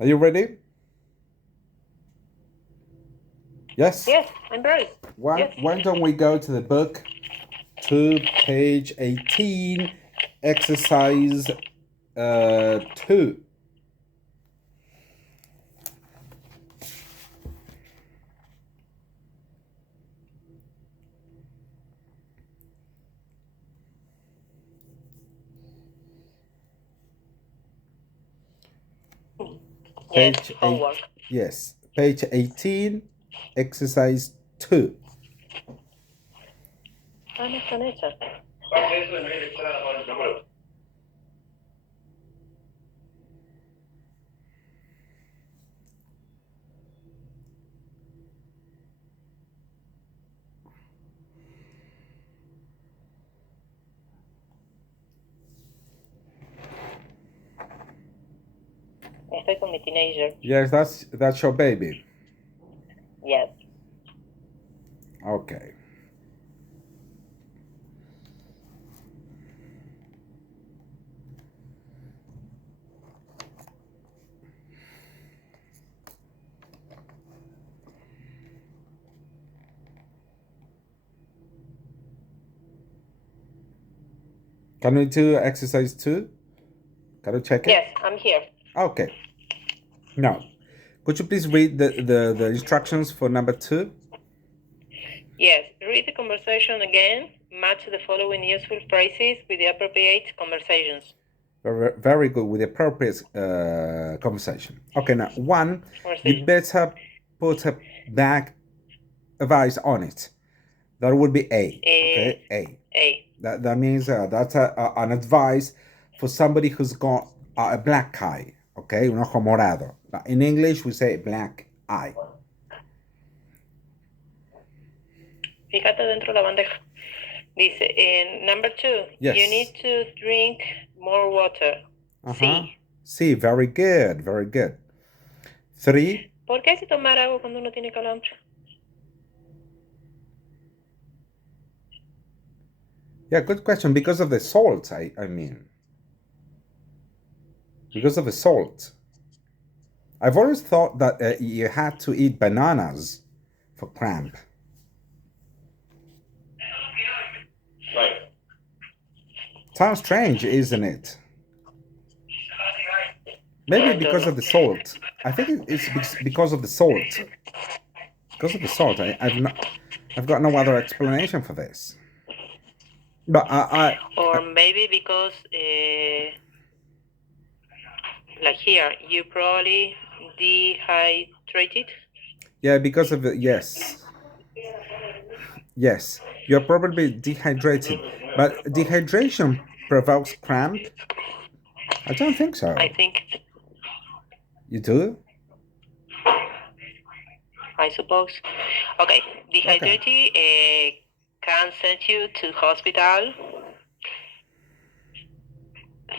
Are you ready? Yes? Yes, I'm ready. Why don't we go to the book, to page 18, exercise 2. Yes, homework. Yes, page 18, exercise 2. Ah, no están hechas. Estoy con mi teenager. Yes, that's your baby. Yes. Okay. Can we do exercise 2? Can you check it? Yes, I'm here. Okay. Now, could you please read the instructions for number 2? Yes, read the conversation again. Match the following useful phrases with the appropriate conversations. Very, very good, with the appropriate conversation. Okay, now 1, you better put a bag of ice on it. That would be A. Okay, A. That means that's an advice for somebody who's got a black eye. Okay, un ojo morado. But in English, we say black eye. Fíjate dentro de la bandeja. Dice, number 2, yes. You need to drink more water. C. C, very good, very good. 3. ¿Por qué hay que tomar agua cuando uno tiene calambre? Yeah, good question. Because of the salt, I mean. Because of the salt. I've always thought that you had to eat bananas for cramp. Right. Sounds strange, isn't it? Maybe because of the salt. I think it's because of the salt. Because of the salt. I've got no other explanation for this. But or maybe because, like here, you probably dehydrated. Yeah, because of the, yes. Yes, you're probably dehydrated. But dehydration provokes cramp? I don't think so. I think. You do? I suppose. Okay, dehydrated can send you to hospital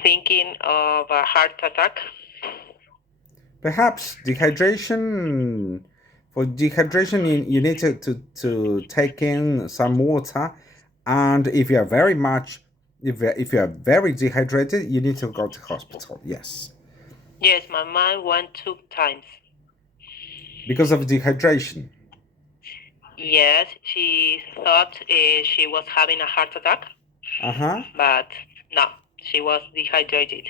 thinking of a heart attack. Perhaps dehydration. For dehydration, you need to take in some water, and if you are very dehydrated, you need to go to hospital. Yes. Yes, my mom went 2 times. Because of dehydration. Yes, she thought she was having a heart attack. But no, she was dehydrated.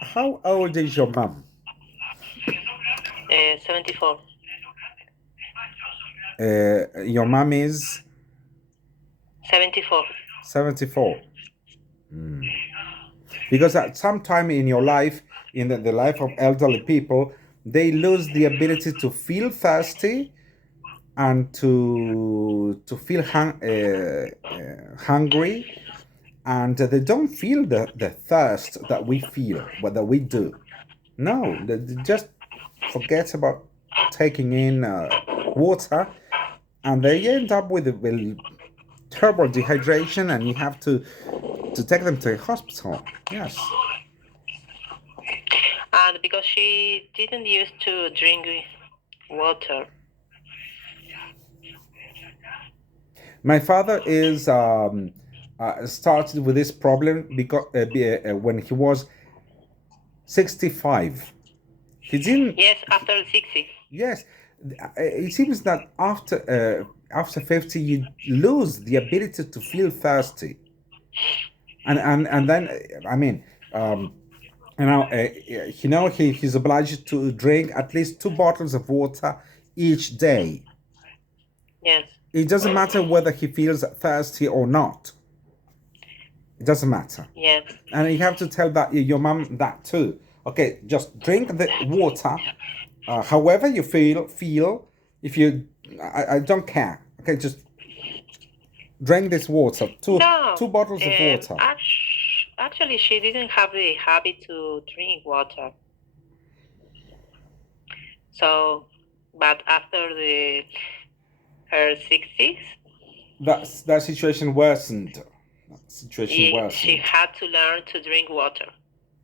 How old is your mom? 74. Your mom is? 74. 74. Because at some time in your life, in the life of elderly people, they lose the ability to feel thirsty and to feel hungry, and they don't feel the thirst that we feel, but that we do. No, they just forget about taking in water, and they end up with terrible dehydration, and you have to take them to a hospital. Yes. And because she didn't used to drink water. My father is started with this problem because when he was 65. He didn't. Yes, after 60. Yes, it seems that after 50 you lose the ability to feel thirsty, and then I mean, he's obliged to drink at least 2 bottles of water each day. Yes. It doesn't matter whether he feels thirsty or not. It doesn't matter. Yes. And you have to tell that your mom that too. Okay, just drink the water, however you feel. If you, I don't care. Okay, just drink this water. Two bottles of water. Actually, she didn't have the habit to drink water. So, but after her 60s, that situation worsened. She had to learn to drink water.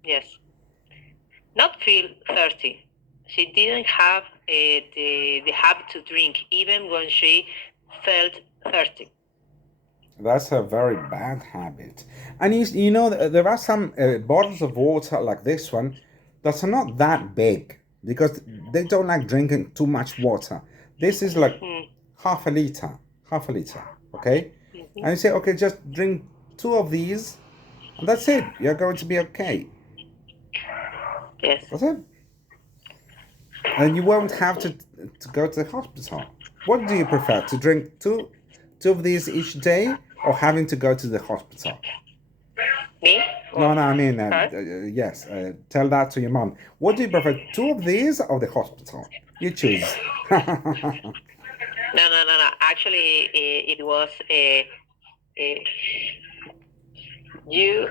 Yes. Not feel thirsty. She didn't have the habit to drink even when she felt thirsty. That's a very bad habit. And there are some bottles of water like this one that are not that big because they don't like drinking too much water. This is like half a liter, okay? And you say, okay, just drink 2 of these, and that's it. You're going to be okay. Yes. That's it. And you won't have to go to the hospital. What do you prefer, to drink two of these each day, or having to go to the hospital? Me? No, I mean, yes. Tell that to your mom. What do you prefer, 2 of these or the hospital? You choose. No. Actually, it was you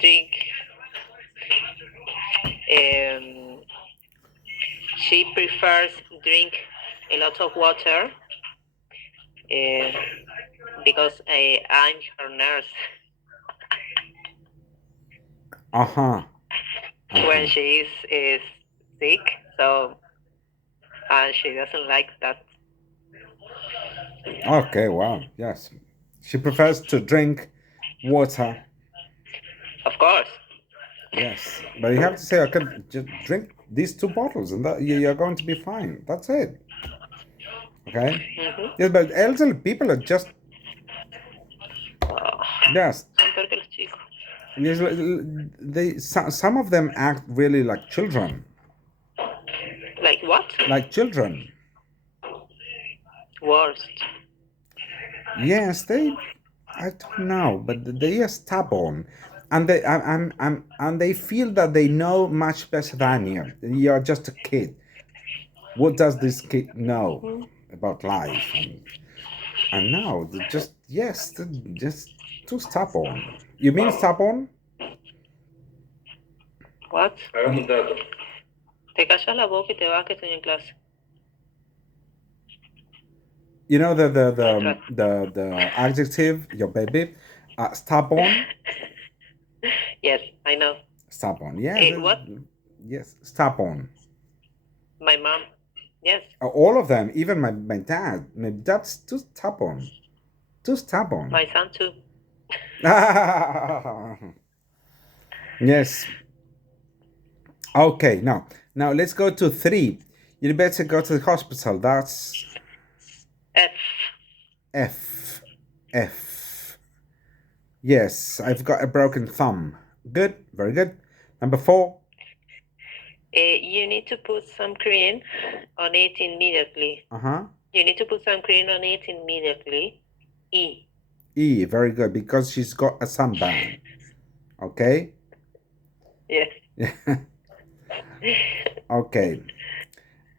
drink. She prefers drink a lot of water because I'm her nurse. When she is sick, so she doesn't like that. Okay, wow, yes. She prefers to drink water. Of course. Yes, but you have to say, okay, just drink these 2 bottles and that you're going to be fine. That's it. Okay? Yes, but elderly people are just... Yes. Some of them act really like children. Like what? Like children. Worst. Yes, I don't know, but they are stubborn, and they feel that they know much better than you. You're just a kid. What does this kid know about life? And now, just too stubborn. You mean stubborn? What? Te callas la boca y te vas, que estoy en clase. You know the adjective, your baby, stubborn. Yes, I know. Stubborn, yeah. What? Yes, stubborn. My mom. Yes. All of them, even my dad. My dad's too stubborn. Too stubborn. My son too. Yes. Okay, now let's go to 3. You better go to the hospital. That's F. Yes, I've got a broken thumb. Good, very good. Number 4. You need to put some cream on it immediately. You need to put some cream on it immediately. E, very good, because she's got a sunburn. Okay? Yes. Okay.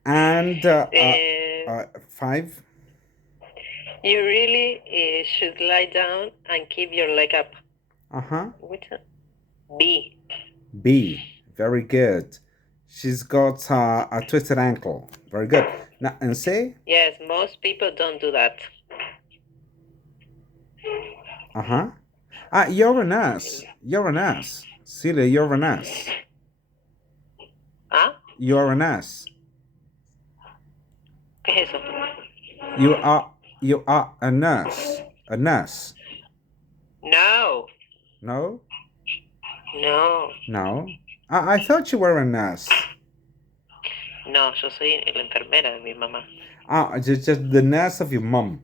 And 5. You really should lie down and keep your leg up. Which one? B. Very good. She's got a twisted ankle. Very good. Now, and C? Yes, most people don't do that. You're a nurse. Celia, you're a nurse. You're a nurse. ¿Qué es eso? You are a nurse. A nurse. No. No? No. No? I thought you were a nurse. No, yo soy la enfermera de mi mamá. Just the nurse of your mom.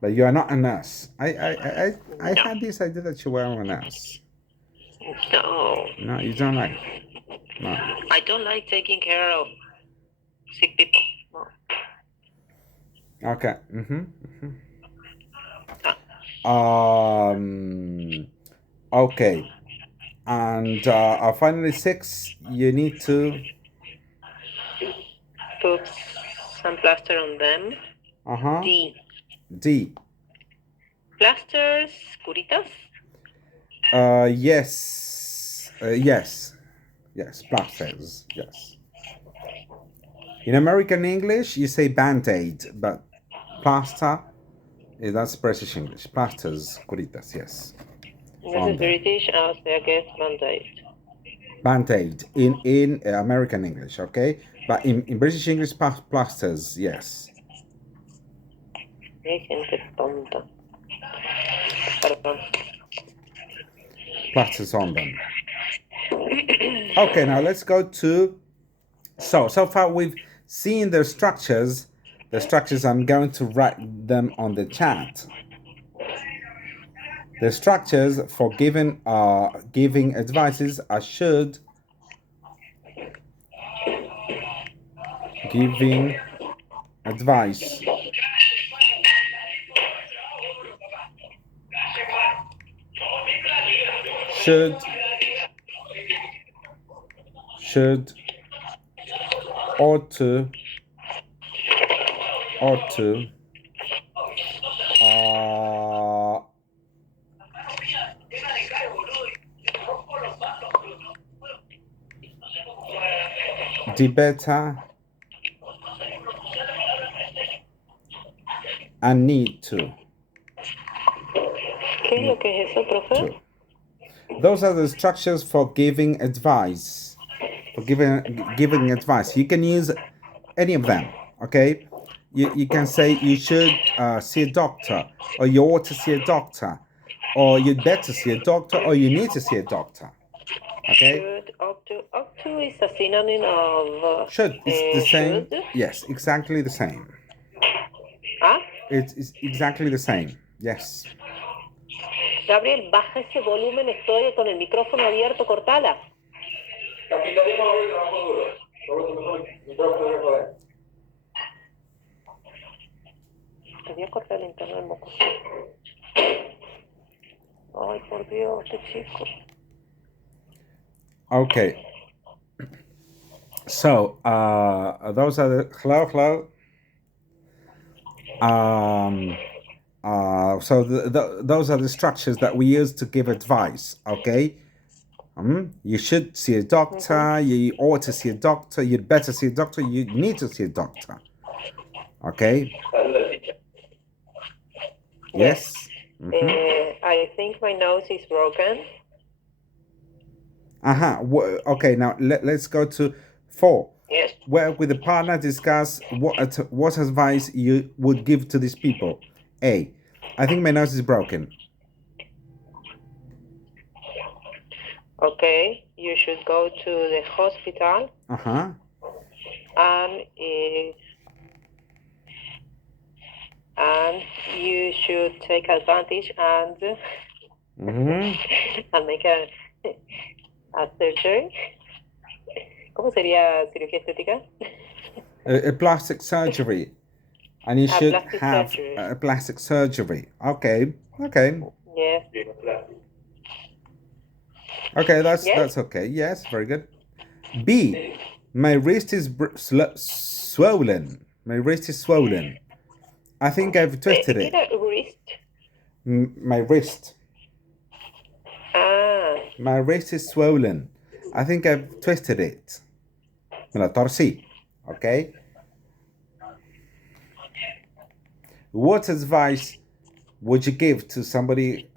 But you are not a nurse. I No. had this idea that you were a nurse. No. No, you don't like. No. I don't like taking care of sick people. No. Okay. Okay. And finally, 6. You need to Put some plaster on them. D. Plasters, curitas. Yes. Yes. Plasters. Yes. In American English, you say band-aid, but plaster, that's British English. Plasters, curitas, yes. This is British, I guess band-aid. Band-aid in American English, okay? But in British English, plasters, yes. Gente tonta. Perdón. Plasters on them. Okay, now let's go to. So far we've seen the structures. The structures, I'm going to write them on the chat. The structures for giving advices are should, giving advice, should, ought to, the better, and need to. ¿Qué es lo que es eso, profe? Those are the structures for giving advice. For giving advice. You can use any of them, okay? You can say you should see a doctor, or you ought to see a doctor, or you'd better see a doctor, or you need to see a doctor. Okay? Should, ought to is a synonym of should. It's the same. Should? Yes, exactly the same. It's exactly the same. Yes. Gabriel, baja ese volumen, estoy con el micrófono abierto, cortala. Capitalismo y trabajo duro. Te voy a cortar el internet, moco. Ay, por Dios, este chico. Okay. So, those are the hello. So those are the structures that we use to give advice. Okay. You should see a doctor. You ought to see a doctor. You'd better see a doctor. You need to see a doctor. Okay. Yes. I think my nose is broken. Okay. Now let's go to 4. Yes. Work with the partner. Discuss what advice you would give to these people. A. I think my nose is broken. Okay, you should go to the hospital. And you should take advantage and and make a surgery. ¿Cómo sería cirugía estética? A plastic surgery. And you should have surgery. a plastic surgery. Okay. Yes. Okay, that's okay. Yes, very good. B. My wrist is swollen. My wrist is swollen. I think I've twisted it. Wrist? My wrist. My wrist is swollen. I think I've twisted it. Me la torcí. Okay. What advice would you give to somebody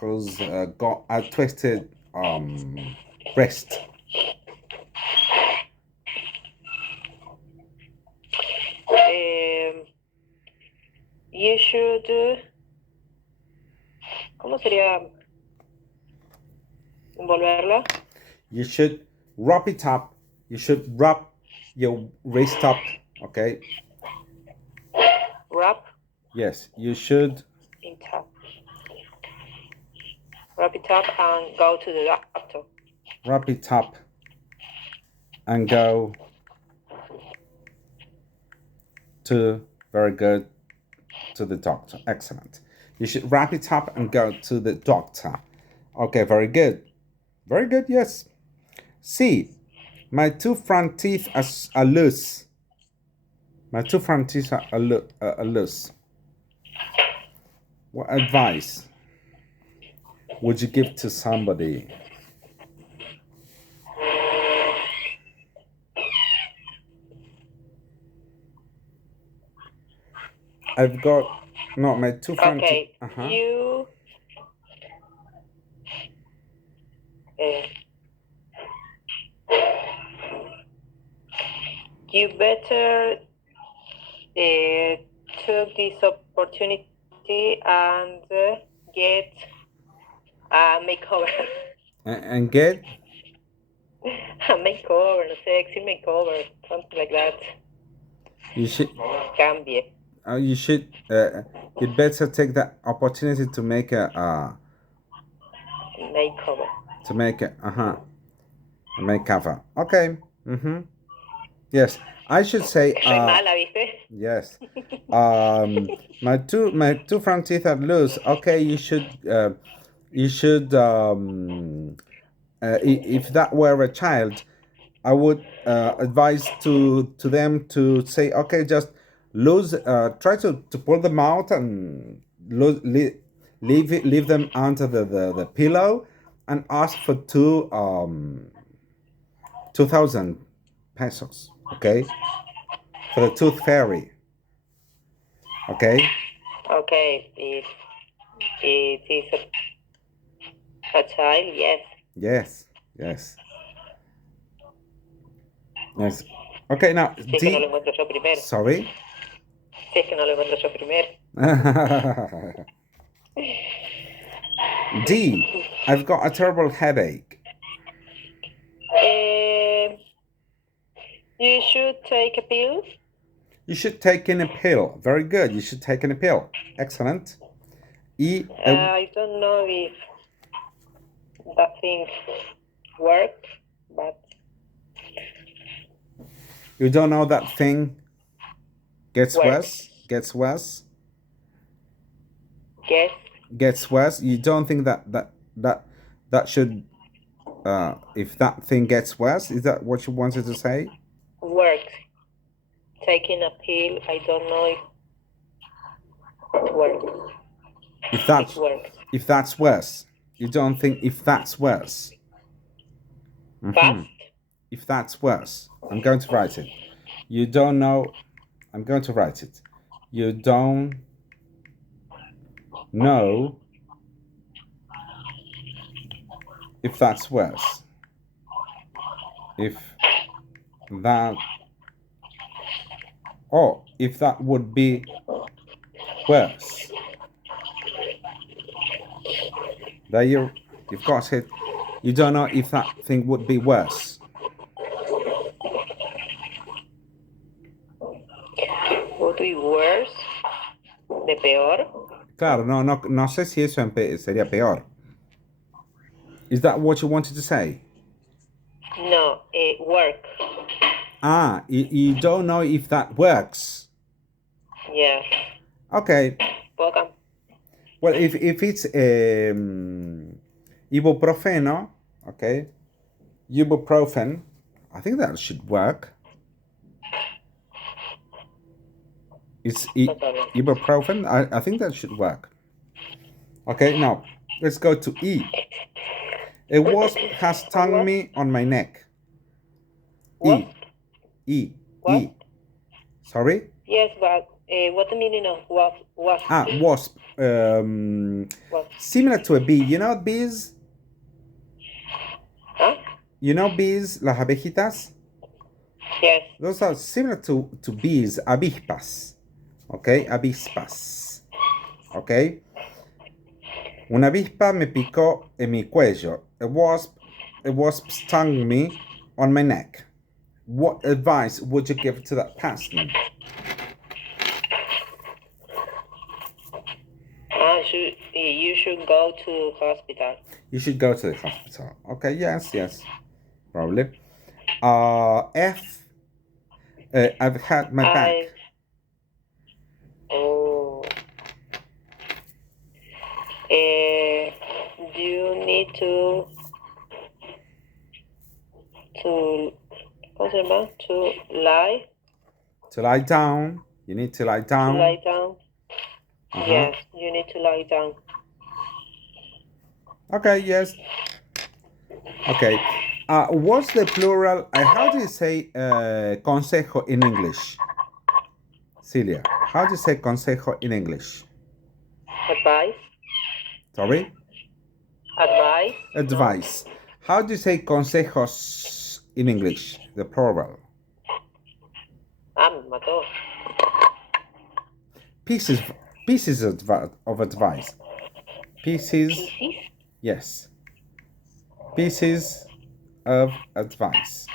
who's got a twisted wrist? You should ¿Cómo sería envolverla? You should wrap it up. You should wrap your wrist up, okay? Wrap Yes, you should. it up. Wrap it up and go to the doctor. Wrap it up and go to, very good, to the doctor. Excellent. You should wrap it up and go to the doctor. Okay, very good. Very good, yes. C. My two front teeth are loose. My two front teeth are loose. What advice would you give to somebody? I've got my two front teeth. Okay, you better took this opportunity and get a makeover. And get A makeover, no sexy makeover, something like that. you should Cambie. you'd better take that opportunity to make a Makeover. to make a makeover. Okay. Yes, I should say. Soy mala, ¿viste? Yes. My two front teeth are loose. Okay, you should if that were a child, I would advise to them to say, okay, just try to pull them out and leave them under the pillow and ask for 2,000 pesos, okay, for the tooth fairy. Okay. Okay, if it is a child, yes. Yes. Okay, now Si es que no lo encuentro yo primero. Sorry. Si es que no lo encuentro yo primero. D. I've got a terrible headache. You should take a pill. You should take in a pill. Very good. You should take in a pill. Excellent. E. I don't know if that thing works, but you don't know that thing gets works. worse. Yes. Gets worse. You don't think that should if that thing gets worse, is that what you wanted to say? Works. Taking a pill, I don't know if it works. If that's worse. You don't think if that's worse. Fast? If that's worse. I'm going to write it. You don't know. I'm going to write it. You don't know if that's worse. If that would be worse. There you've got it. You don't know if that thing would be worse. Would be worse? ¿De peor? Claro, no sé si eso sería peor. Is that what you wanted to say? No, work. You don't know if that works. Yeah. Okay. Poca. Well, if it's ibuprofeno, okay, ibuprofen, I think that should work. It's ibuprofen. I think that should work. Okay, now let's go to E. A wasp has stung me on my neck. What? E. What? E. Sorry? Yes, but what's the meaning of wasp? Wasp. Wasp. Similar to a bee. You know bees? Huh? You know bees, las abejitas? Yes. Those are similar to bees, avispas. Okay, avispas. Okay? Una avispa me picó en mi cuello. A wasp stung me on my neck. What advice would you give to that person? You should go to hospital. You should go to the hospital. Okay, yes, probably. I've had my back. You need to lie. To lie down. You need to lie down. To lie down. Yes, you need to lie down. Okay, yes. Okay. What's the plural? How do you say consejo in English? Celia, how do you say consejo in English? Advice. Sorry? Advice. Advice. No. How do you say consejos in English? The plural. Mató. Pieces of advice. Pieces? Yes. Pieces of advice.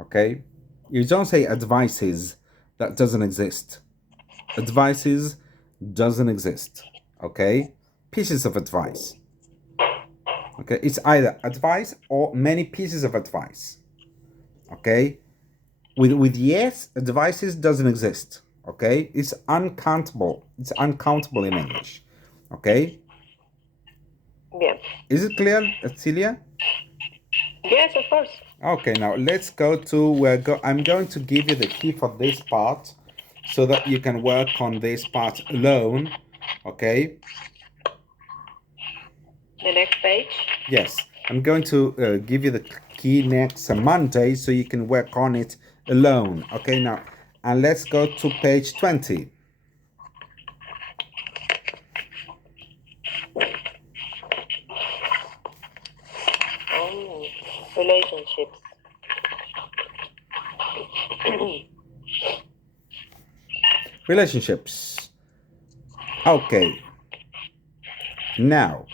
Okay? You don't say advices. That doesn't exist. Advices doesn't exist. Okay? Pieces of advice. Okay? It's either advice or many pieces of advice. Okay? With yes, advices doesn't exist. Okay? It's uncountable. It's uncountable in English. Okay? Bien. Is it clear, Celia? Yes, of course. Okay, now let's go to I'm going to give you the key for this part so that you can work on this part alone. Okay? The next page? Yes. I'm going to give you the key next Monday so you can work on it alone. Okay, now, and let's go to page 20. Relationships. Relationships. Okay. Now,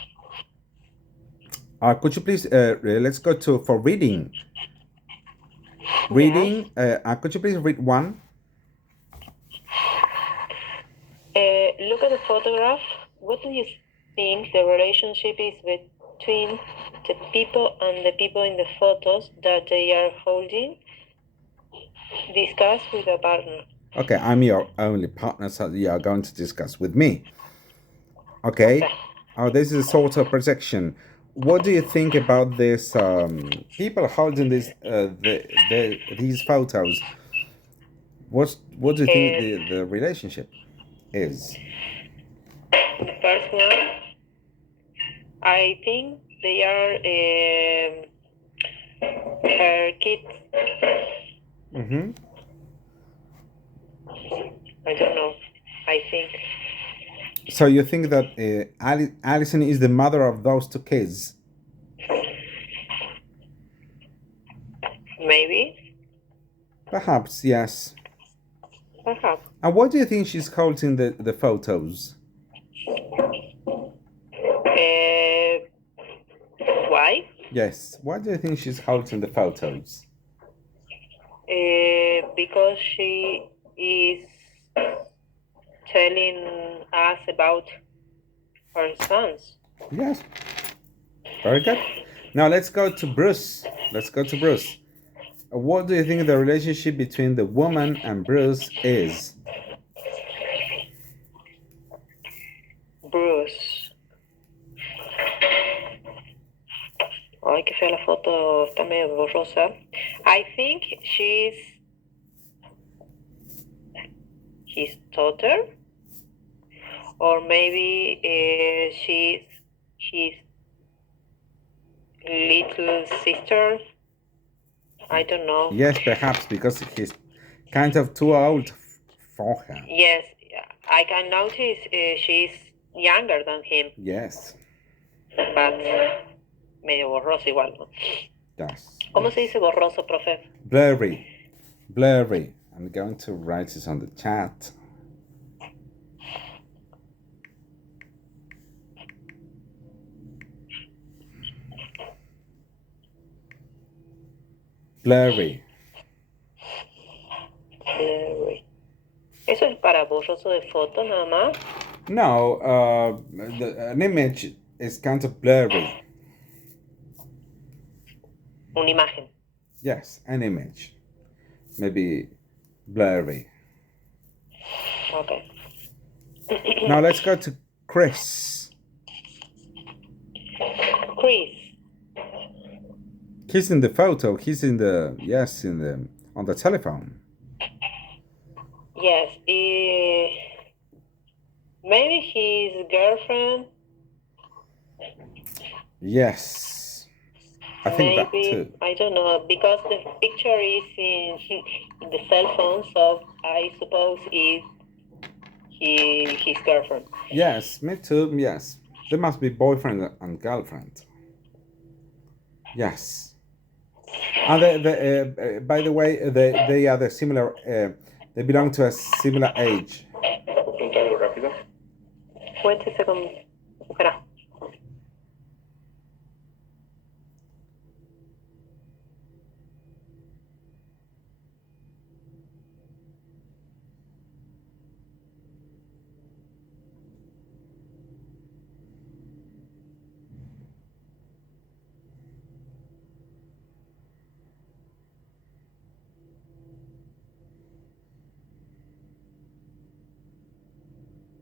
could you please, let's go for reading. Reading, could you please read one? Look at the photograph. What do you think the relationship is between the people and the people in the photos that they are holding? Discuss with a partner. Okay, I'm your only partner, so you are going to discuss with me. Okay. Oh, this is a sort of projection. What do you think about this? People holding these photos. What do you think the relationship is? The first one, I think they are her kids. Mm-hmm. I don't know. I think. So you think that Alison is the mother of those two kids? Maybe. Perhaps, yes. Perhaps. And what do you think she's holding the photos? Why? Yes. Why do you think she's holding the photos? Because she is telling us about her sons. Yes. Very good. Now let's go to Bruce. What do you think the relationship between the woman and Bruce is? Bruce. Ay, qué fea la foto, está medio borrosa. I think she's his daughter, or maybe she's his little sister. I don't know. Yes, perhaps because he's kind of too old for her. Yes, I can notice she's younger than him. Yes. But medio borroso igual, ¿no? Yes. ¿Cómo se dice borroso, profe? Blurry. I'm going to write this on the chat. Blurry. Blurry. ¿Eso es para borroso de foto nada más? No, an image is kind of blurry. Una imagen. Yes, an image. Maybe blurry. Okay. Now let's go to Chris. Chris. He's in the photo. He's in the on the telephone. Yes. Maybe his girlfriend. Yes, I think that too. I don't know, because the picture is in the cell phone, so I suppose it's his girlfriend. Yes, me too. Yes, they must be boyfriend and girlfriend. Yes. And by the way, they are the similar. They belong to a similar age. Wait a second. Espera.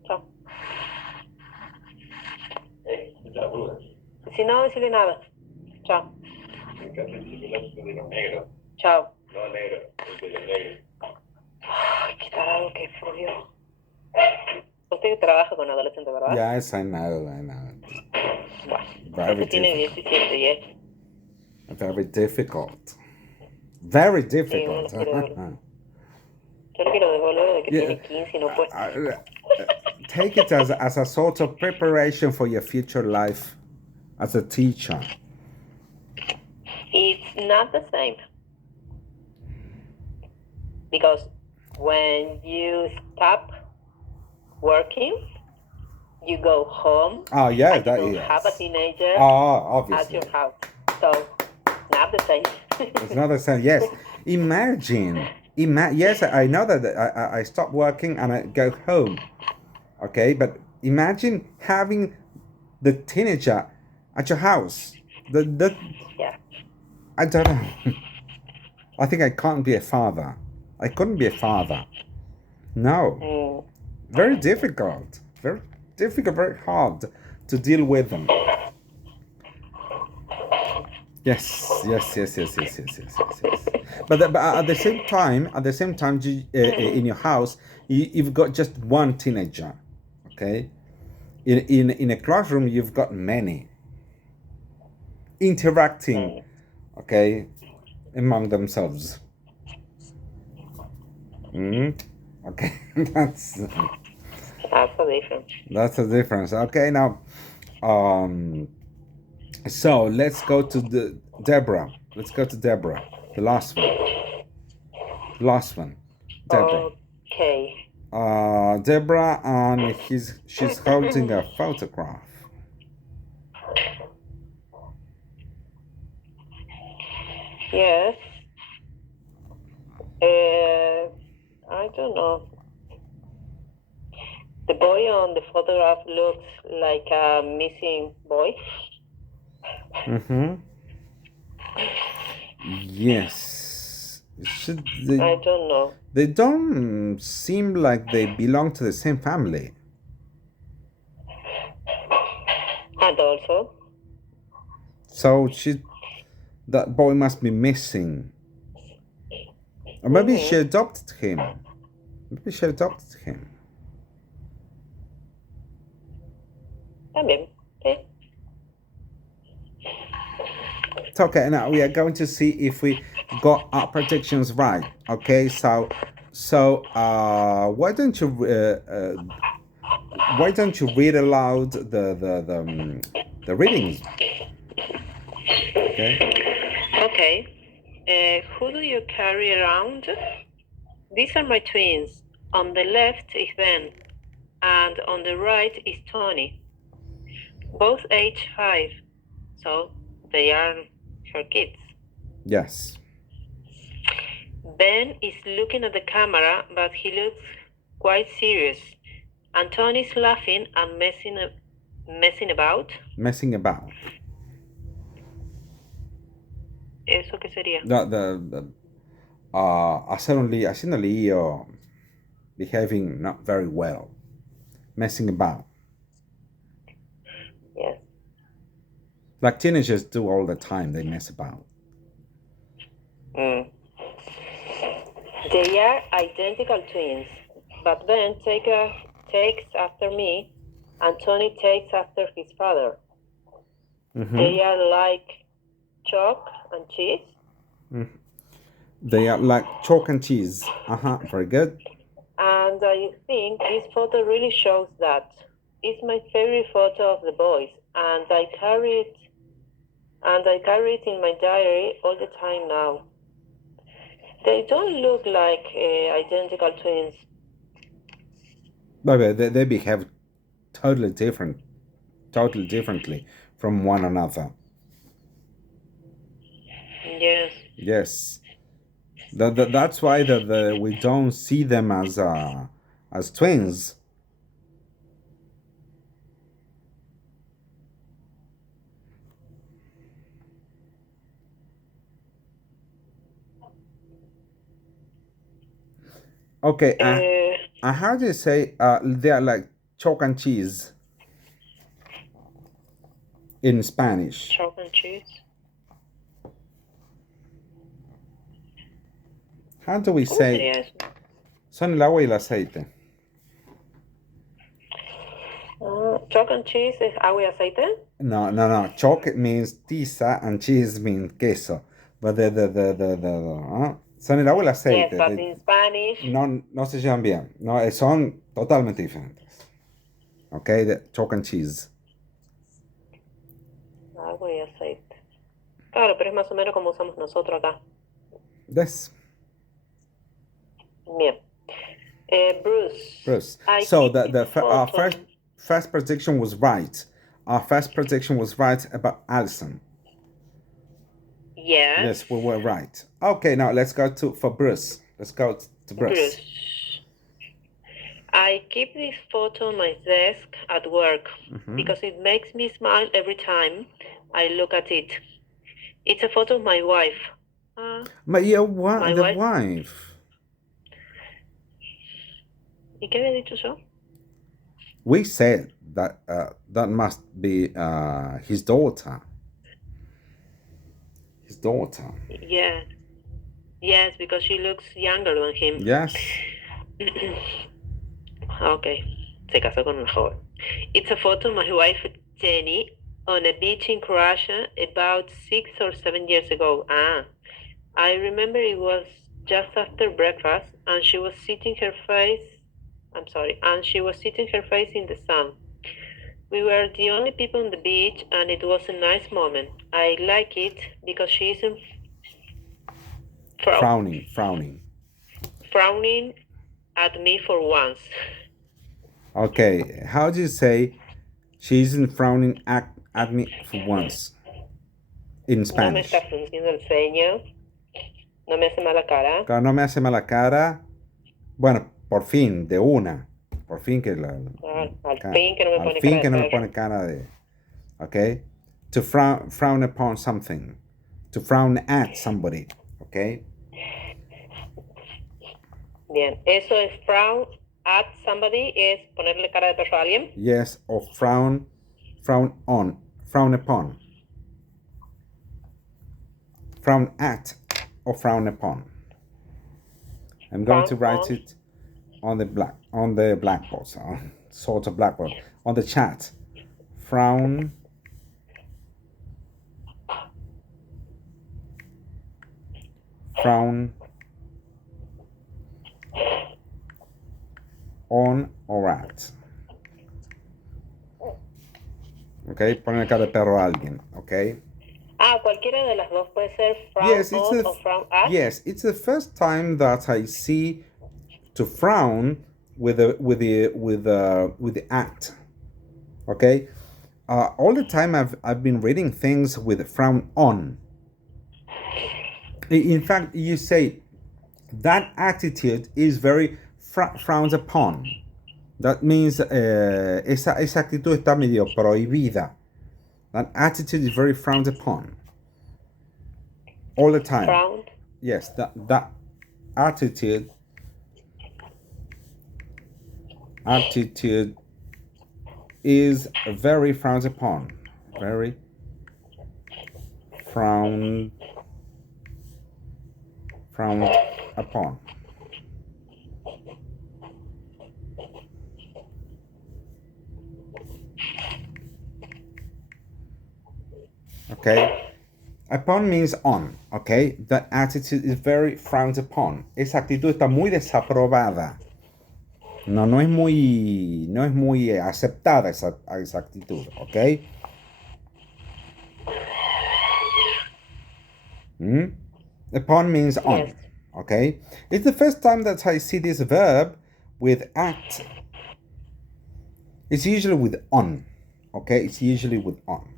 Chao. Si no, decirle nada. Chao. Chao. Ay, qué tarado que es, por Dios. Usted trabaja con adolescentes, ¿verdad? Yes, I know. Bueno, Very tiene difficult. 17 y es. Very difficult. Very difficult. Sí, yo lo quiero devolver de que tiene 15 y no puede. Take it as a sort of preparation for your future life as a teacher. It's not the same. Because when you stop working, you go home. Oh, yeah, and that you is. don't have a teenager Obviously. at your house. So, not the same. It's not the same. Yes. Imagine. Yes, I know that I stop working and I go home. Okay, but imagine having the teenager at your house. Yeah. I don't know. I think I can't be a father. I couldn't be a father. No. Very difficult. Very difficult, very hard to deal with them. Yes. But at the same time, in your house, you've got just one teenager. Okay. In a classroom, you've got many interacting. Okay, among themselves. Okay, that's the difference. That's the difference. Okay, now, so let's go to Deborah. Let's go to Deborah, the last one. Deborah. Okay. Deborah, and she's holding a photograph. Yes. I don't know. The boy on the photograph looks like a missing boy. Yes. I don't know. They don't seem like they belong to the same family. And also? So that boy must be missing. Or maybe she adopted him. También. Okay. It's okay. Now we are going to see if we got our predictions right. Okay, so why don't you read aloud the readings? Okay. Who do you carry around? These are my twins. On the left is Ben, and on the right is Tony. Both age 5, so they are her kids. Yes. Ben is looking at the camera, but he looks quite serious. Anton is laughing and messing about. Messing about. ¿Eso qué sería? Haciendo lío, behaving not very well, messing about. Yes. Like teenagers do all the time, they mess about. They are identical twins, but Ben takes after me, and Tony takes after his father. They are like chalk and cheese. They are like chalk and cheese. Very good. And I think this photo really shows that. It's my favorite photo of the boys, and I carry it in my diary all the time now. They don't look like identical twins. But they behave totally differently from one another. Yes. Yes. That's why we don't see them as twins. Okay. How do you say they are like chalk and cheese in Spanish? Chalk and cheese. How do we say? Son el agua y el aceite. Chalk and cheese is agua y aceite? No. Chalk means tiza and cheese means queso. But son el agua y el aceite. Yes, but in Spanish. No se llevan bien. No, son totalmente diferentes. Okay, chalk and cheese. Agua y aceite. Claro, pero es más o menos como usamos nosotros acá. Yes. Bien. Bruce. So our first prediction was right. Our first prediction was right about Alison. Yes, we were right. Okay, now let's go for Bruce. Let's go to Bruce. I keep this photo on my desk at work because it makes me smile every time I look at it. It's a photo of my wife. The wife. ¿Y qué había dicho yo? We said that that must be his daughter. His daughter. Yeah. Yes, because she looks younger than him. Yes. Okay. Se casó con una joven. It's a photo of my wife, Jenny, on a beach in Croatia about 6 or 7 years ago. I remember it was just after breakfast, and she was sitting her face in the sun. We were the only people on the beach, and it was a nice moment. I like it because she isn't frowning at me for once. Okay, how do you say she isn't frowning at me for once in Spanish? No me está frunciendo el ceño. No me hace mala cara. Claro, no me hace mala cara. Bueno, por fin, de una. Por fin que al fin que no me pone cara de. Okay? To frown upon something. To frown at somebody. Okay? Bien. Eso es frown at somebody, es ponerle cara de perro a alguien. Yes, or frown upon. Frown at or frown upon. I'm going to write it on the blackboard, sort of blackboard, on the chat. Frown on or at. Okay, poner cara de perro a alguien. Okay. Cualquiera de las dos puede ser frown on or frown at. Yes, it's the first time that I see to frown with the at. Okay. All the time I've been reading things with frown on. In fact, you say that attitude is very frowned upon. That means esa actitud está medio prohibida. That attitude is very frowned upon. All the time. Frowned? Yes, that attitude is very frowned upon. Very frowned upon. Okay. Upon means on, okay? That attitude is very frowned upon. Esa actitud está muy desaprobada. No es muy aceptada esa actitud, okay? Upon means on, Yes. okay? It's the first time that I see this verb with act. It's usually with on, okay? It's usually with on.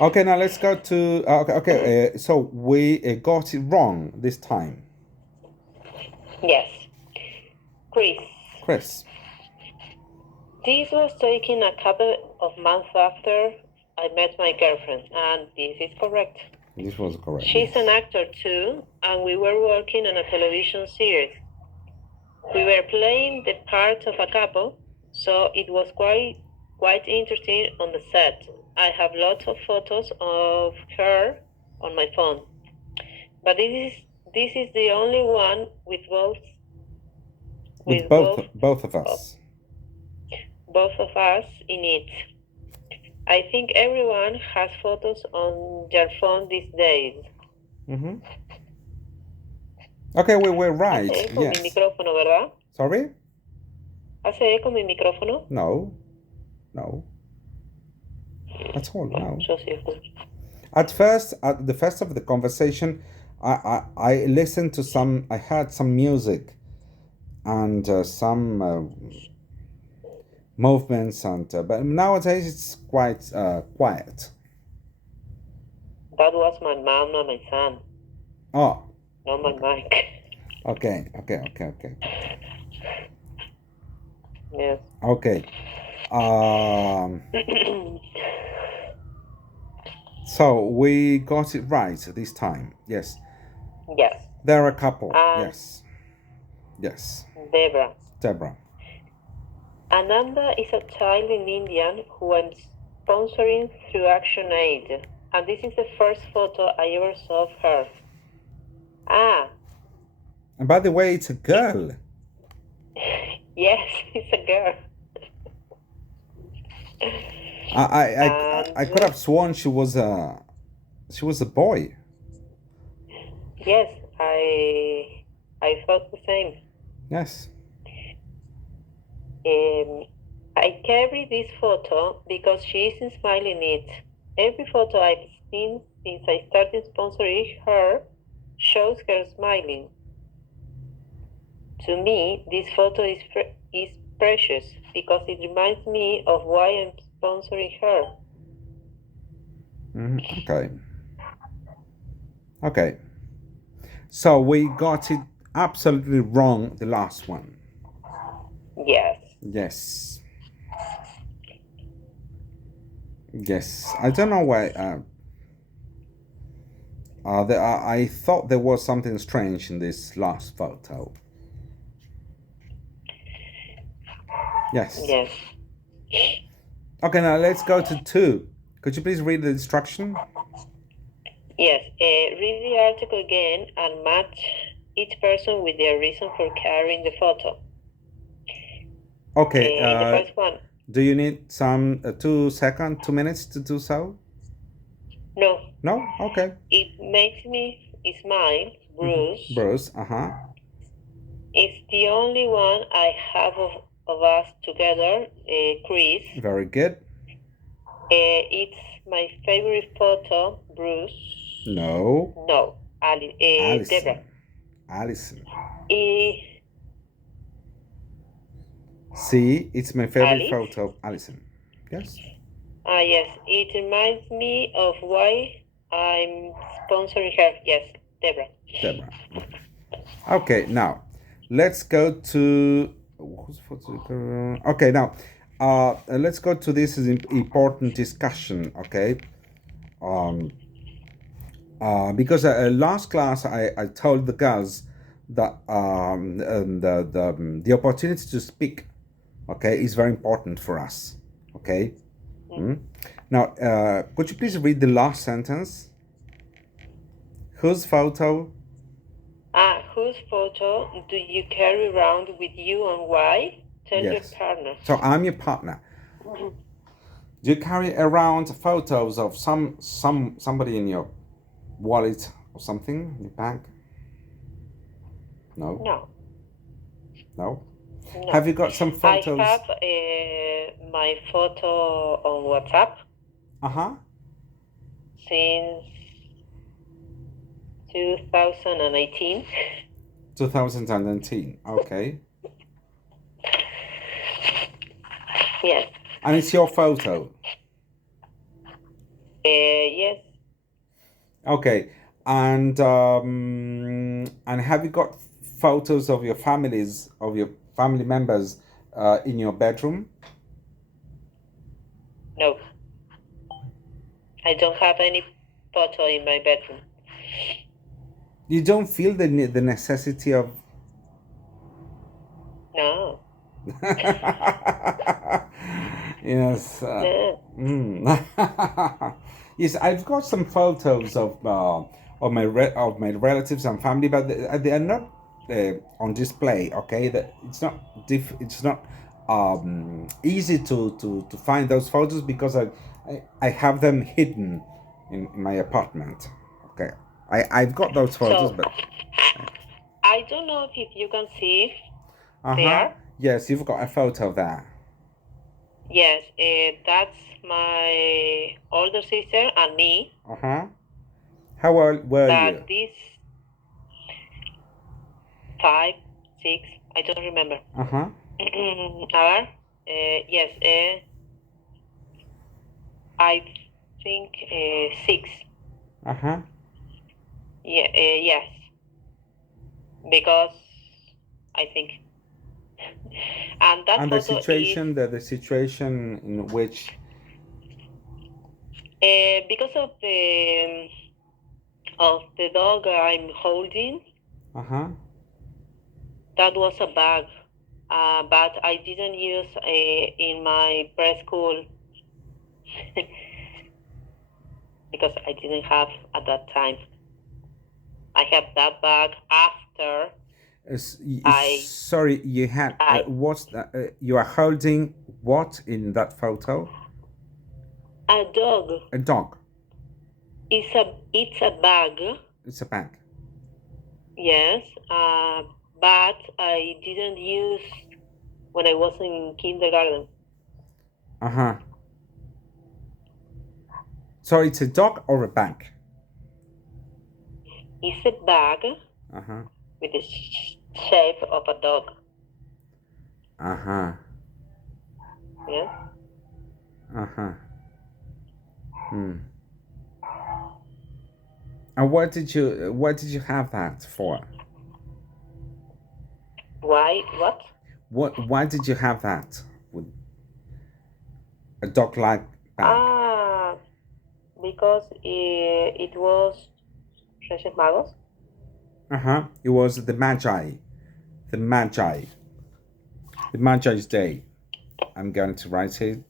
Okay, now let's go to, so we got it wrong this time. Yes. Chris. This was taken a couple of months after I met my girlfriend, and this is correct. This was correct. She's an actor too, and we were working on a television series. We were playing the part of a couple, so it was quite interesting on the set. I have lots of photos of her on my phone, but this is the only one with both of us. Both of us in it. I think everyone has photos on their phone these days. Mm-hmm. Okay, we were right. Hace eco yes. mi micrófono, ¿verdad? Sorry? ¿Hace eco mi micrófono? No. At all, no. Yo sí escucho. At the first of the conversation, I listened to I heard some music and some movements, but nowadays it's quite quiet. That was my mom, not my son. Oh. Not my mic. Okay. Yes. Okay. So we got it right this time. Yes. Yes. There are a couple. Yes. Deborah. Ananda is a child in India who I'm sponsoring through ActionAid, and this is the first photo I ever saw of her. And by the way, it's a girl. Yes, it's a girl. I could have sworn she was a boy. Yes, I thought the same. Yes. I carry this photo because she isn't smiling it. Every photo I've seen since I started sponsoring her shows her smiling. To me, this photo is precious because it reminds me of why I'm sponsoring her. Okay. So we got it absolutely wrong, the last one. Yes. I don't know why. I thought there was something strange in this last photo. Yes. Okay, now let's go to 2. Could you please read the instruction? Yes. Read the article again and match each person with their reason for carrying the photo. Okay. The first one. Do you need some 2 minutes to do so? No. No? Okay. It makes me smile, Bruce. Bruce, It's the only one I have of us together, Chris. Very good. It's my favorite photo, Bruce. No. Alison. Deborah. Alison. See, it's my favorite photo, Alison. Yes. Yes, it reminds me of why I'm sponsoring her. Yes, Deborah. Deborah. Okay, now let's go to okay. Now, let's go to this important discussion. Okay, because last class I told the girls that the opportunity to speak, okay, is very important for us. Okay. Now, could you please read the last sentence? Whose photo? Whose photo do you carry around with you and why? Tell your Yes. partner. So I'm your partner. Do you carry around photos of somebody in your wallet or something in your bag? No. No. No. No. Have you got some photos? I have my photo on WhatsApp since 2018. 2019. Okay. Yes. And it's your photo. Yes. Okay. And have you got photos of your family members in your bedroom? No. I don't have any photo in my bedroom. You don't feel the necessity of. No. Yes. No. Yes, I've got some photos of my relatives and family, but they are not on display. Okay, that it's not it's not easy to find those photos because I have them hidden in my apartment. Okay, I've got those photos, but I don't know if you can see there. Yes, you've got a photo there. Yes, that's my older sister and me. How old were you? But this 5, 6, I don't remember. Yes, I think 6. Yeah, yes, because I think. And that and photo the situation, is, the situation in which. Because of the dog I'm holding. That was a bag, but I didn't use in my preschool because I didn't have at that time. I have that bag after. Sorry, you had what's that? You are holding what in that photo? A dog. A dog. It's a bag. It's a bag. Yes, but I didn't use when I was in kindergarten. So it's a dog or a bag? It's a bag with the shape of a dog. Yeah. And what did you have that for? Why? What? Why did you have that with a dog-like bag? Because it was Reyes Magos. It was the Magi's Day. I'm going to write it.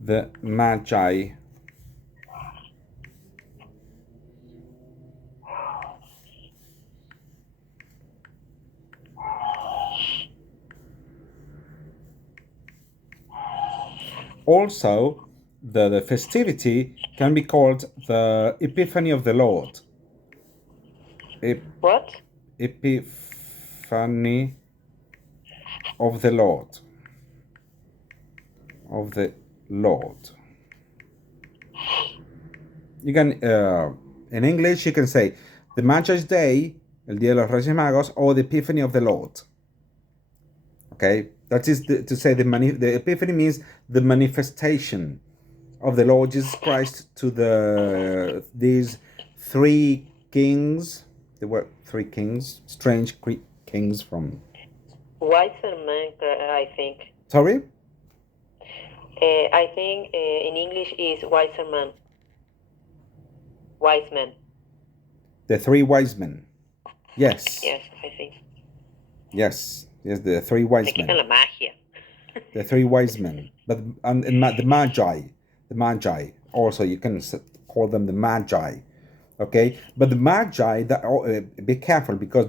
The Magi. Also, the festivity can be called the Epiphany of the Lord. What? Epiphany of the Lord. Of the Lord. You can, in English, you can say the Magi's Day, el Día de los Reyes Magos, or the Epiphany of the Lord. Okay, That is to say the Epiphany means the manifestation of the Lord Jesus Christ to these three kings. There were three kings, strange kings from. Wiser man, I think. Sorry? I think in English is wiser man. Wise men. The three wise men. Yes. Yes, I think. Yes. Yes, the three wise men. La magia. The three wise men. But and the Magi. The Magi. Also, you can call them the Magi. Okay? But the Magi, be careful, because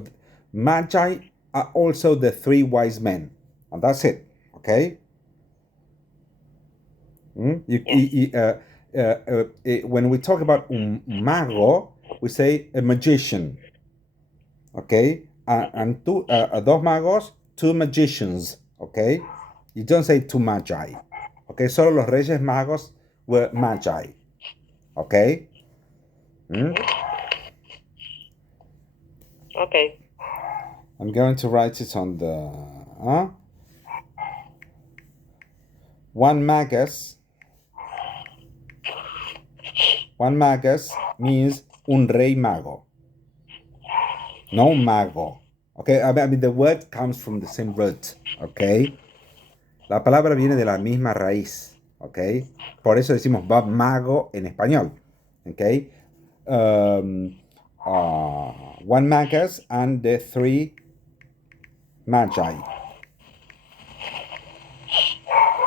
Magi are also the three wise men. And that's it. Okay? When we talk about un mago, we say a magician. Okay? And dos magos, two magicians. Okay? You don't say two magi. Okay? Solo los Reyes Magos were magi. Okay? Okay. I'm going to write it on the. One magus. One magus means un rey mago. No mago. Okay, I mean the word comes from the same root. Okay. La palabra viene de la misma raíz. Okay. Por eso decimos mago en español. Okay. One magus and the three magi.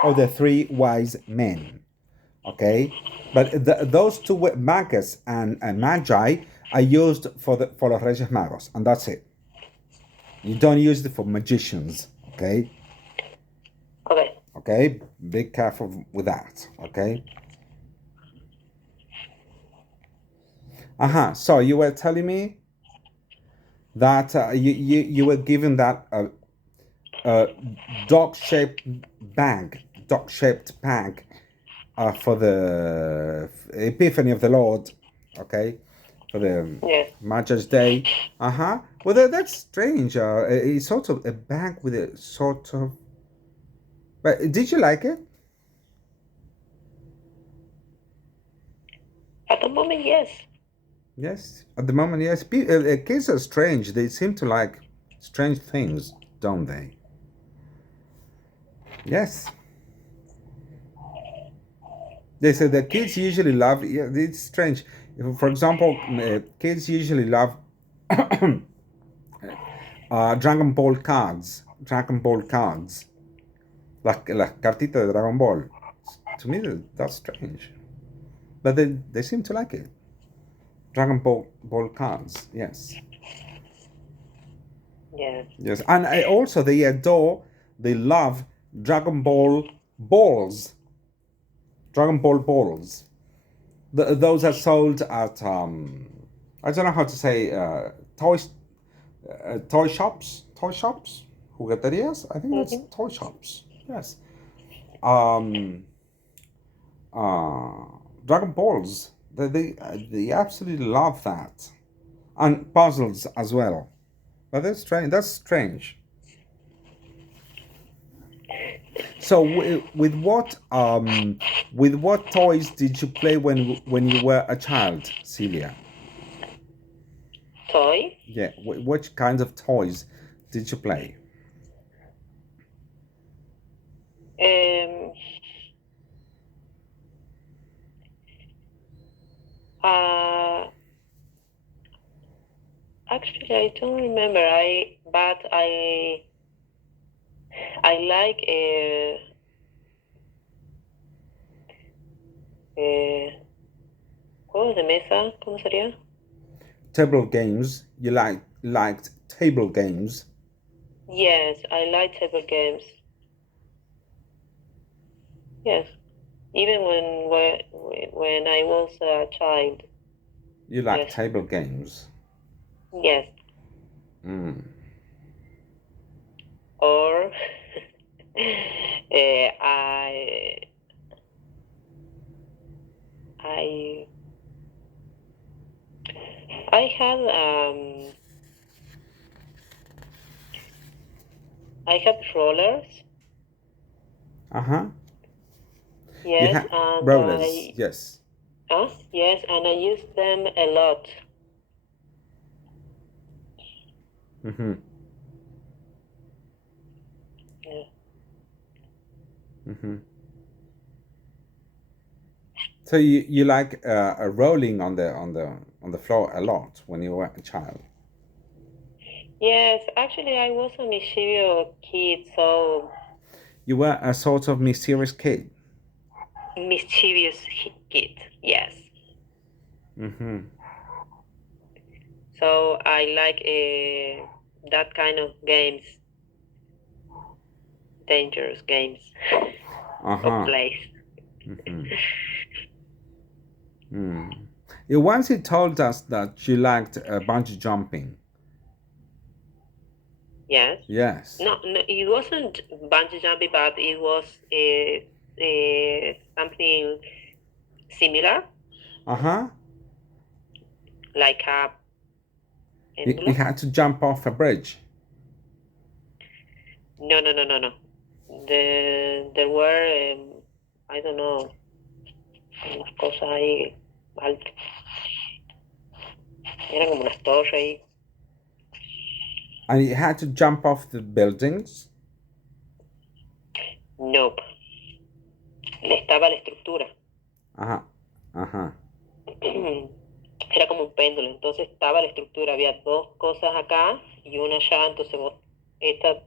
Or the three wise men. Okay. But those two magus and magi are used for los Reyes Magos, and that's it. You don't use it for magicians, okay? Okay. Okay, be careful with that, okay? So you were telling me that you were given that dog-shaped bag for the Epiphany of the Lord, okay? For the Magi's Day. Well, that's strange. It's sort of a bag with a sort of. But did you like it? At the moment, yes. Yes, at the moment, yes. Kids are strange. They seem to like strange things, don't they? Yes. They say that kids usually love. Yeah, it's strange. For example, kids usually love Dragon Ball cards. Las cartitas de Dragon Ball. To me, that's strange. But they seem to like it. Dragon Ball cards, yes. Yeah. Yes, and also they love Dragon Ball balls. Dragon Ball balls. Those are sold at, I don't know how to say, toy shops? Jugueterias? I think that's toy shops. Yes. Dragon Balls. They absolutely love that. And puzzles as well. But that's strange. So with what toys did you play when you were a child, Celia? Toy? Yeah, which kinds of toys did you play? Actually, I don't remember. But I like juegos de mesa. ¿Cómo sería? Table games. You liked table games? Yes, I like table games. Yes, even when I was a child. You like table games? Yes. Or I have rollers. Uh-huh. You Yes, have and rollers. Yes. yes, and I use them a lot. Mm-hmm. Yeah. Mm-hmm. So you like rolling on the floor a lot when you were a child. Yes, actually, I was a mischievous kid, so You were a sort of mysterious kid. mischievous kid. Yes. Mm-hmm. So I like that kind of games, dangerous games of Uh-huh. plays. Mm-hmm. Mm. You once you told us that you liked bungee jumping. Yes. Yes. No, no, it wasn't bungee jumping, but it was something similar, Uh-huh. like a You péndulo. had to jump off a bridge. No, no, no, no, no. There were, I don't know, unas cosas ahí altas. Eran como unas torres ahí. And you had to jump off the buildings. Nope. Estaba la estructura. Uh-huh. Uh-huh. Era como un péndulo, entonces estaba la estructura, había dos cosas acá y una allá, entonces vos, esta,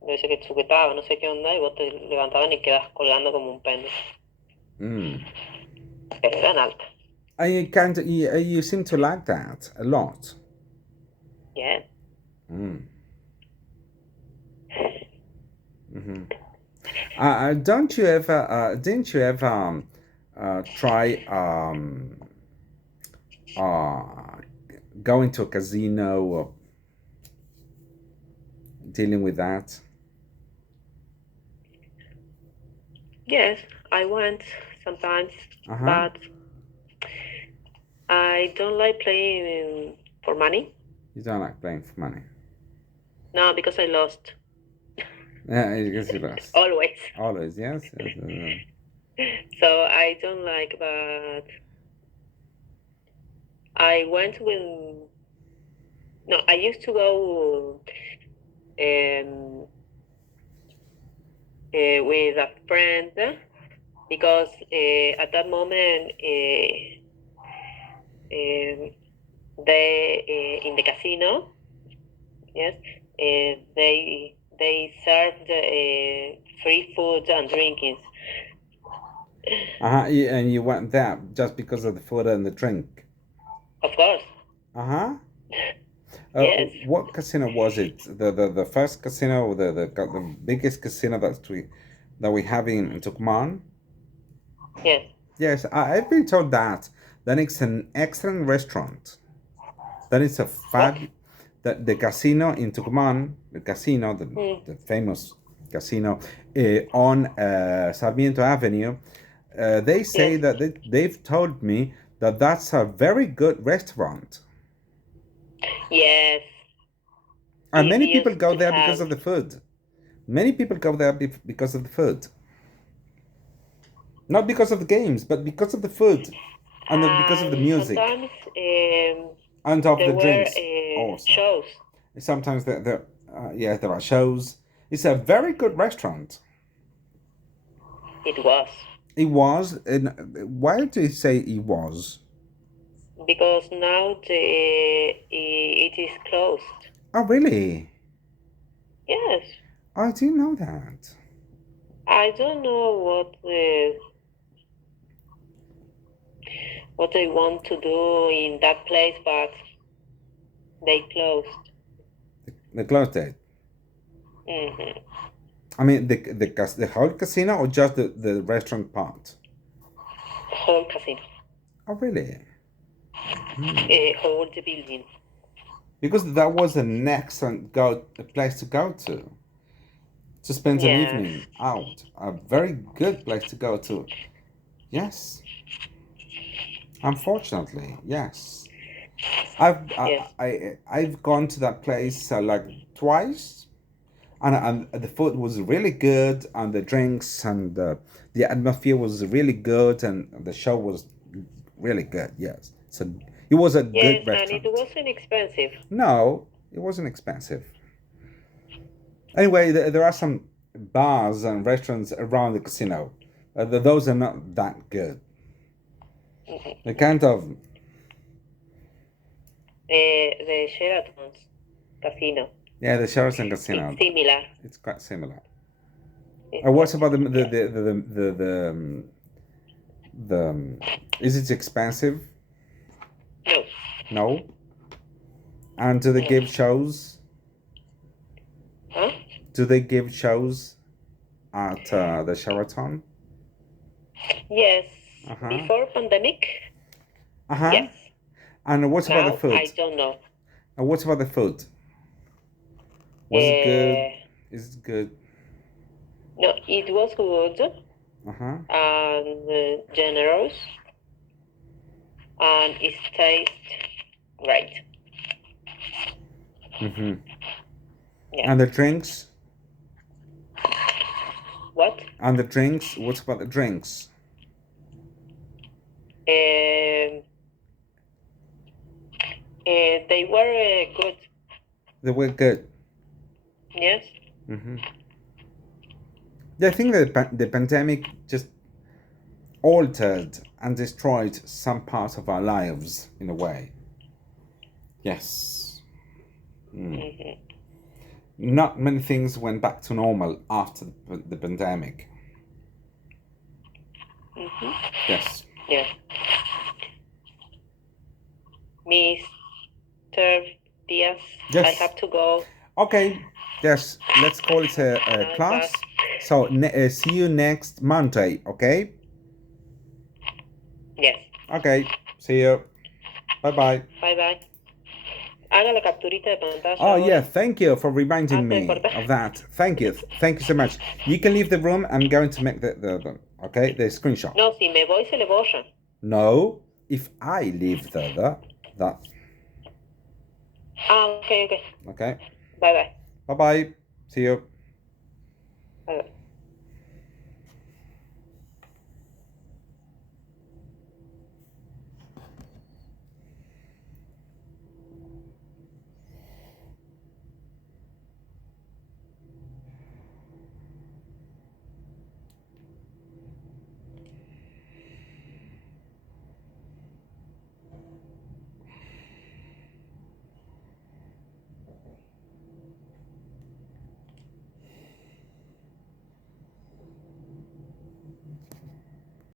debe ser que te sujetaba, no sé qué onda, y vos te levantaban y quedabas colgando como un péndulo. Mm. Pero eran altas. And you seem to like that a lot. Yeah. Mm. Mm-hmm. Don't you ever? Didn't you ever try going to a casino or dealing with that? Yes, I went sometimes, Uh-huh. but I don't like playing for money. You don't like playing for money. No, because I lost. Yeah, because you lost. Always. Always, yes. So I don't like, but I went with, no, I used to go with a friend because at that moment they in the casino, yes, they served free food and drinking. Uh-huh. And you went there just because of the food and the drink. Of course. Uh-huh. Yes. What casino was it? The first casino, or the biggest casino that we have in Tucumán? Yes. Yes, I've been told that. That it's an excellent restaurant. That is a What? that the casino in Tucumán, the casino, the famous casino on Sarmiento Avenue, they say Yes. that they've told me that that's a very good restaurant. Yes. And It many people used go to there because have. of the food. Many people go there because of the food. Not because of the games, but because of the food. And because of the music. Sometimes And of there the were drinks also. shows. Sometimes yeah, there are shows. It's a very good restaurant. It was. It was. And why do you say it was? Because now it is closed. Oh, really? Yes. I didn't know that. I don't know what they want to do in that place, but they closed. They closed it. Mm-hmm. I mean, the whole casino or just the restaurant part? Whole casino. Oh, really? Whole the building. Because that was an excellent place to go to spend an Yes. evening out. A very good place to go to. Yes. Unfortunately, yes. Yes. I've gone to that place like twice. and the food was really good, and the drinks and the atmosphere was really good, and the show was really good. Yes, so it was a Yes, good restaurant. and it wasn't expensive. No, it wasn't expensive. Anyway, there are some bars and restaurants around the casino. Those are not that good. They kind of The Sheraton's casino. yeah, the Sheraton Casino. It's similar. It's quite similar. It's What about the is it expensive? No. No. And do they give shows? Huh? Do they give shows at the Sheraton? Yes. Uh-huh. Before pandemic. Uh-huh. Yes. And what Now, about the food? I don't know. And what about the food? Was it good? Is it good? No, it was good Uh-huh. and generous, and it tastes great. Mm-hmm. Yeah. And the drinks? What? And the drinks? What about the drinks? They were good. They were good. Yes. Mm-hmm. Yeah, I think that the pandemic just altered and destroyed some parts of our lives in a way. Yes. Mm-hmm. Not many things went back to normal after the pandemic. Mm-hmm. Yes. Yeah. Mr. Diaz, Yes. I have to go. Okay. Yes. Let's call it a class. So see you next Monday. Okay. Yes. Okay. See you. Bye bye. Bye bye. Haga la capturita de pantalla. Oh ahora. yeah, thank you for reminding me of that. Thank you so much. You can leave the room. I'm going to make the screenshot. No, si me voy se le borra. No, if I leave that. Okay. Okay. Bye bye. Bye bye. See you. Bye bye.